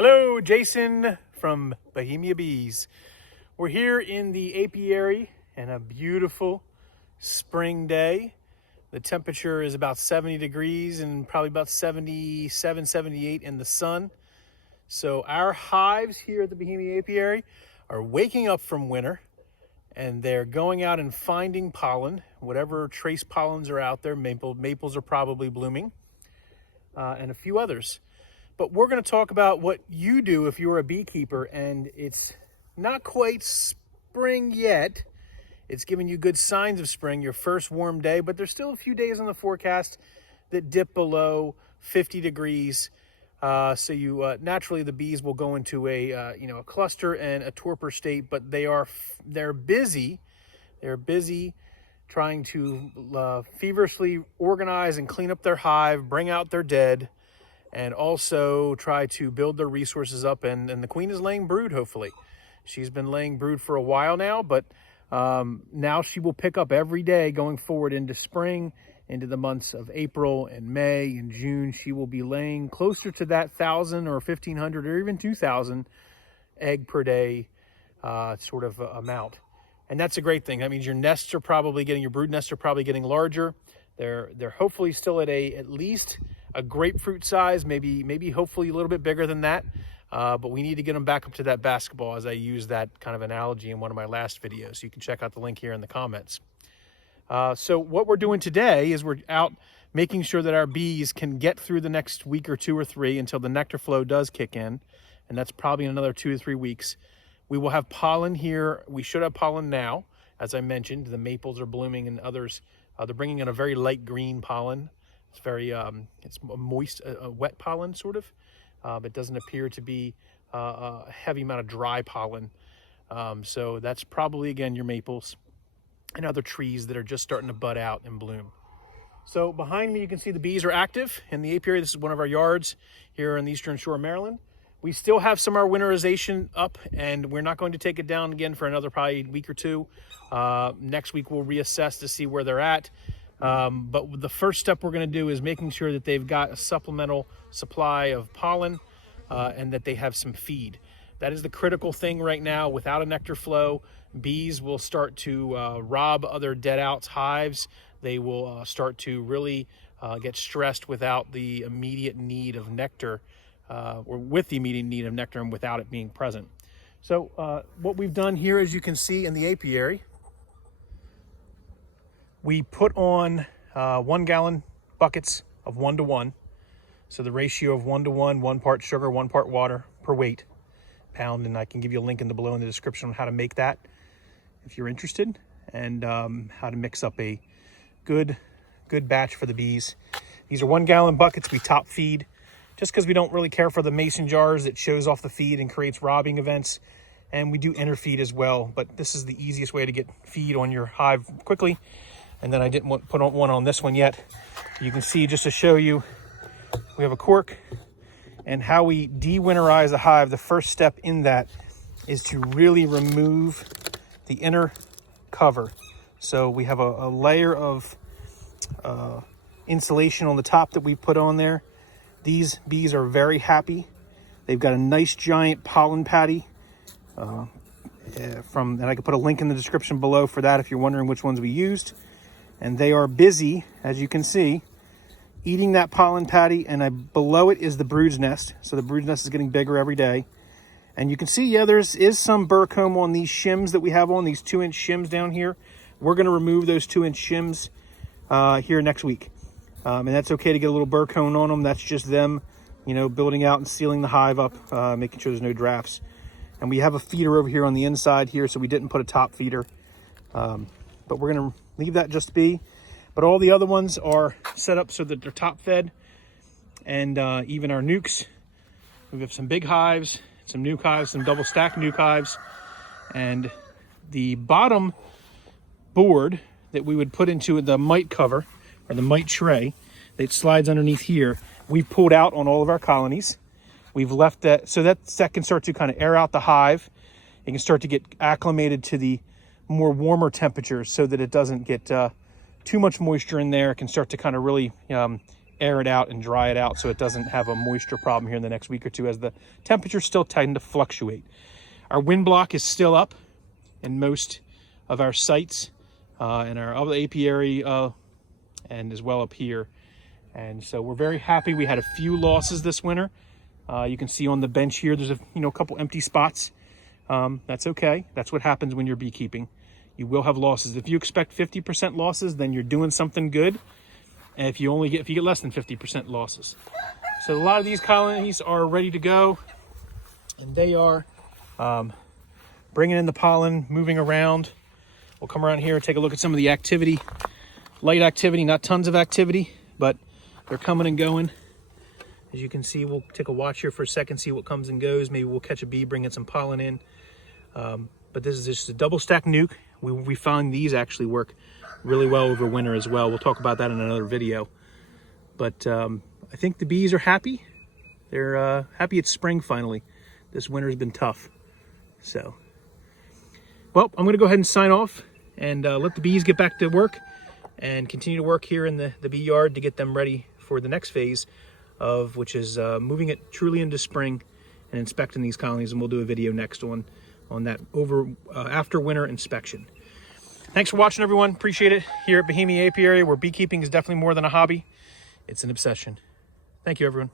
Hello, Jason from Bohemia Bees. We're here in the apiary and a beautiful spring day. The temperature is about 70 degrees and probably about 77, 78 in the sun. So our hives here at the Bohemia Apiary are waking up from winter and they're going out and finding pollen, whatever trace pollens are out there. Maples are probably blooming, and a few others. But we're going to talk about what you do if you're a beekeeper and it's not quite spring yet. It's giving you good signs of spring, your first warm day, but there's still a few days on the forecast that dip below 50 degrees. So you naturally the bees will go into a cluster and a torpor state, but they're busy. They're busy trying to feverishly organize and clean up their hive, bring out their dead, and also try to build their resources up. And the queen is laying brood, hopefully. She's been laying brood for a while now, but now she will pick up every day going forward into spring, into the months of April and May and June. She will be laying closer to that 1,000 or 1,500 or even 2,000 egg per day sort of amount. And that's a great thing. That means your brood nests are probably getting larger. They're hopefully still at least a grapefruit size, maybe hopefully a little bit bigger than that. But we need to get them back up to that basketball, as I used that kind of analogy in one of my last videos. You can check out the link here in the comments. So what we're doing today is we're out making sure that our bees can get through the next week or 2 or 3 until the nectar flow does kick in. And that's probably in another 2 to 3 weeks. We will have pollen here. We should have pollen now. As I mentioned, the maples are blooming and others, they're bringing in a very light green pollen. It's very, it's moist, wet pollen sort of. It doesn't appear to be a heavy amount of dry pollen. So that's probably, again, your maples and other trees that are just starting to bud out and bloom. So behind me, you can see the bees are active in the apiary. This is one of our yards here in the Eastern Shore of Maryland. We still have some of our winterization up, and we're not going to take it down again for another probably week or 2. Next week, we'll reassess to see where they're at. But the first step we're going to do is making sure that they've got a supplemental supply of pollen and that they have some feed. That is the critical thing right now. Without a nectar flow, bees will start to rob other dead out hives. They will start to really get stressed without the immediate need of nectar, or with the immediate need of nectar and without it being present. So what we've done here, as you can see in the apiary, we put on 1 gallon buckets of 1 to 1. So the ratio of 1 to 1, 1 part sugar, 1 part water per weight pound. And I can give you a link below in the description on how to make that if you're interested, and how to mix up a good batch for the bees. These are 1 gallon buckets. We top feed just because we don't really care for the mason jars that shows off the feed and creates robbing events. And we do interfeed as well, but this is the easiest way to get feed on your hive quickly. And then I didn't put on one on this one yet. You can see, just to show you, we have a cork, and how we de-winterize a hive. The first step in that is to really remove the inner cover. So we have a layer of insulation on the top that we put on there. These bees are very happy. They've got a nice giant pollen patty and I can put a link in the description below for that if you're wondering which ones we used. And they are busy, as you can see, eating that pollen patty, and below it is the brood's nest. So the brood's nest is getting bigger every day. And you can see, yeah, is some burr comb on these shims that we have on, these 2-inch shims down here. We're going to remove those 2-inch shims here next week. And that's okay to get a little burr comb on them. That's just them, building out and sealing the hive up, making sure there's no drafts. And we have a feeder over here on the inside here, so we didn't put a top feeder. But we're going to leave that just be. But all the other ones are set up so that they're top fed. And even our nukes, we have some big hives, some nuke hives, some double stacked nuke hives. And the bottom board that we would put into the mite cover, or the mite tray, that slides underneath here, we've pulled out on all of our colonies. We've left that so that can start to kind of air out the hive. It can start to get acclimated to the more warmer temperatures so that it doesn't get too much moisture in there. It can start to kind of really air it out and dry it out so it doesn't have a moisture problem here in the next week or two, as the temperatures still tend to fluctuate. Our wind block is still up in most of our sites, and our other apiary, and as well up here. And so we're very happy. We had a few losses this winter. You can see on the bench here, there's a couple empty spots. That's okay. That's what happens when you're beekeeping. You will have losses. If you expect 50% losses, then you're doing something good. And if you get less than 50% losses. So a lot of these colonies are ready to go, and they are bringing in the pollen, moving around. We'll come around here and take a look at some of the activity. Light activity, not tons of activity, but they're coming and going. As you can see, we'll take a watch here for a second, see what comes and goes. Maybe we'll catch a bee bringing some pollen in. But this is just a double stack nuke. We found these actually work really well over winter as well. We'll talk about that in another video. But I think the bees are happy. They're happy it's spring finally. This winter's been tough. So, well, I'm gonna go ahead and sign off and let the bees get back to work and continue to work here in the bee yard to get them ready for the next phase of which is moving it truly into spring and inspecting these colonies. And we'll do a video next on that after winter inspection. Thanks for watching, everyone. Appreciate it. Here at Bohemia Apiary, where beekeeping is definitely more than a hobby, it's an obsession. Thank you, everyone.